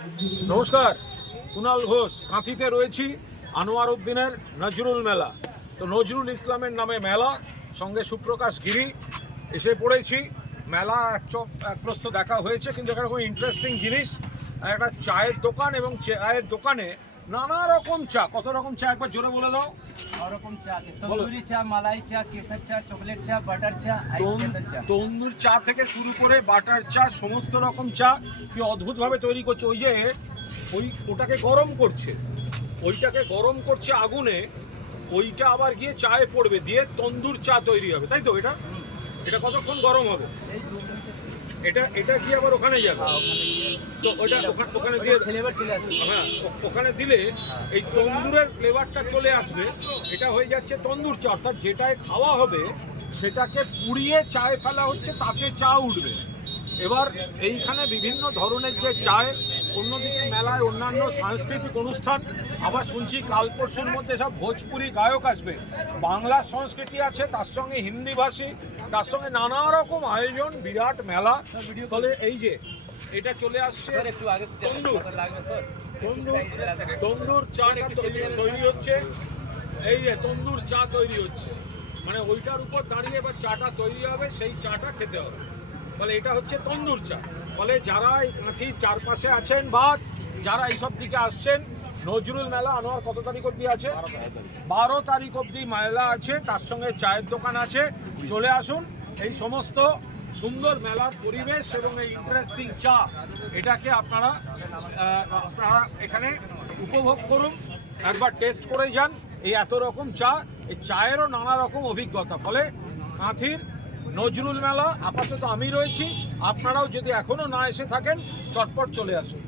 নমস্কার, কুণাল ঘোষ। কাঁথিতে রয়েছি আনোয়ার উদ্দিনের নজরুল মেলা। তো নজরুল ইসলামের নামে মেলা, সঙ্গে সুপ্রকাশ গিরি। এসে পড়েছি। মেলা এক প্রস্থ দেখা হয়েছে, কিন্তু এখানে খুব ইন্টারেস্টিং জিনিস, একটা চায়ের দোকান, এবং চায়ের দোকানে নানা রকম চা। কত রকম চা একবার জোরে বলে দাও। রকম চা আছে, তন্দুরি চা, মালাই চা, কেসার চা, চকলেট চা, বাটার চা, আইস কেসার চা। তন্দুর চা থেকে শুরু করে বাটার চা, সমস্ত রকম চা কি অদ্ভুতভাবে তৈরি করছে। ওই যে ওটাকে গরম করছে, ওইটাকে গরম করছে আগুনে, ওইটা আবার গিয়ে চায়ে পড়বে, দিয়ে তন্দুর চা তৈরি হবে, তাই তো? এটা কতক্ষণ গরম হবে? এটা কি আবার ওখানে যাবে? তো ওইটা ওখানে দিয়ে ফ্লেভার চলে আসবে। হ্যাঁ, ওখানে দিলে এই তন্দুরের ফ্লেভারটা চলে আসবে। এটা হয়ে যাচ্ছে তন্দুর চা, অর্থাৎ যেটায় খাওয়া হবে সেটাকে পুড়িয়ে চায়ে ফেলা হচ্ছে, তাতে চা উঠবে। এবার এইখানে বিভিন্ন ধরনের যে চায়ের, অন্যদিকে মেলায় অন্যান্য সাংস্কৃতিক অনুষ্ঠান, আবার শুনছি কাল পরশুর মধ্যে সব ভোজপুরি গায়ক আসবে। বাংলা সংস্কৃতি আছে, তার সঙ্গে হিন্দি ভাষী, তার সঙ্গে নানা রকম আয়োজন, বিরাট মেলা। ফলে এই যে এটা চলে আসছে একটু আগে লাগবে স্যার। তন্দুর চাটা তৈরি হচ্ছে। এই যে তন্দুর চা তৈরি হচ্ছে, মানে ওইটার উপর দাঁড়িয়ে এবার চাটা তৈরি হবে, সেই চাটা খেতে হবে। ফলে এটা হচ্ছে তন্দুর চা। ফলে যারা এই কাঁথির চারপাশে আছেন বা যারা এইসব দিকে আসছেন, নজরুল মেলা আনোয়ার কত তারিখ অবধি আছে? 12 তারিখ অবধি মেলা আছে, তার সঙ্গে চায়ের দোকান আছে। চলে আসুন, এই সমস্ত সুন্দর মেলার পরিবেশ এবং এই ইন্টারেস্টিং চা, এটাকে আপনারা এখানে উপভোগ করুন। একবার টেস্ট করে যান এই এত রকম চা, এই চায়েরও নানা রকম অভিজ্ঞতা। ফলে কাঁথির নজরুল মেলা আপাতত আমি রয়েছি, আপনারাও যদি এখনও না এসে থাকেন চটপট চলে আসুন।